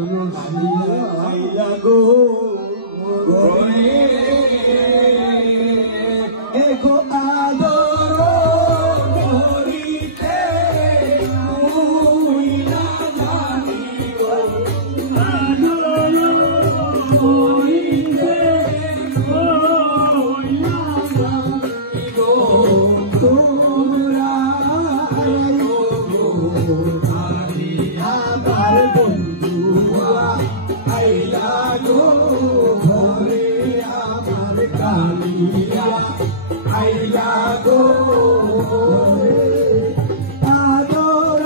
আইলা গো ঘরে এগো আদর করিতে মুই না জানি গো আদর করিতে মুই না জানি গো তোমরা আমার বন্ধুয়া আইলা গো ঘরে আমার কালিয়া আইলা গো আদর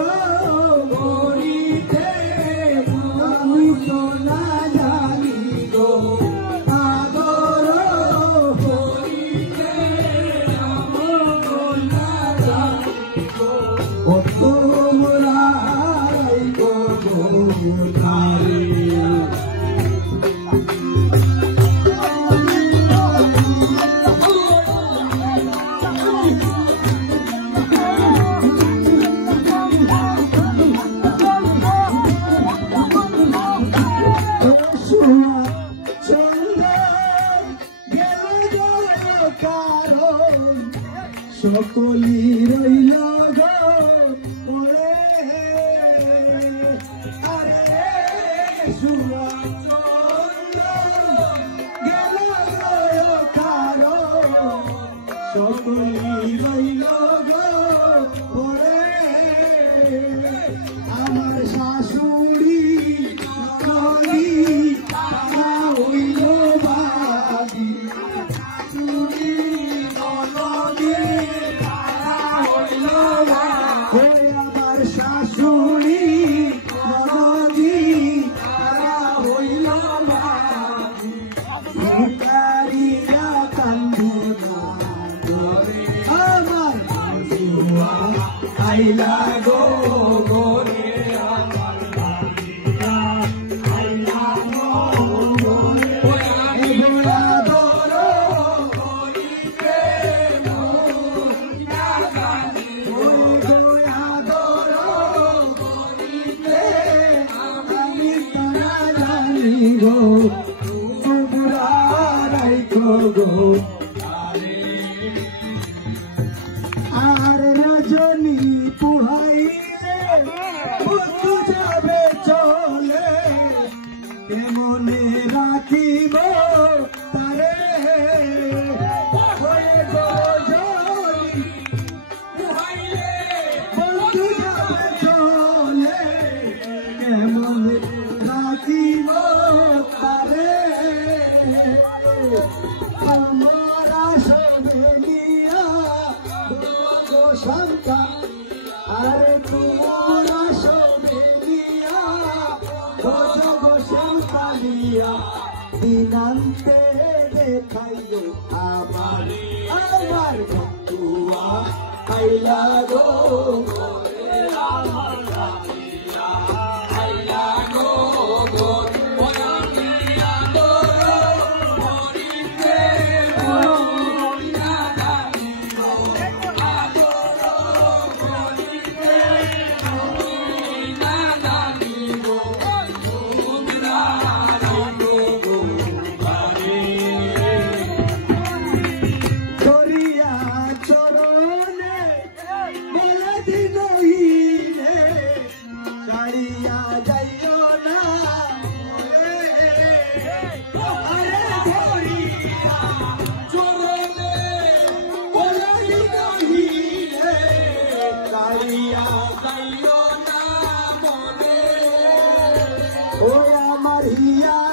করিতে মুই তো না জানি গো আদর করিতে মুই না জানি গো ও তোমরা গো ধারে সকলি রইল গো পড়ে আরে সুরা গেল কারো সকলি রইল গো পড়ে আমার শাশুড়ি ননদি তারা হইল বাদি শাশুড়ি ননদি আমার শাশুড়ি ননদি তারা হইল ভিকারিয়া কান্দনা করে আমার আইলা গো গোরে আমার আইলা গো গোরে গো তোমরা রাইখো গো আর রজনী পুহাইলে বন্ধু যাবে চলে কেমনে রাখিব তারে হয়ে গো জনি পুহাইলে বন্ধু যাবে চলে কেমনে রাখিব তারে আমরা সবে নিয়া গো শান্তা আরে তোমরা সবে নিয়া গো শান্তা নিয়া দিনান্তে দেখাইও আমার আমার বন্ধুয়া আইলা গো আমার আইলা গো আমার হিয়া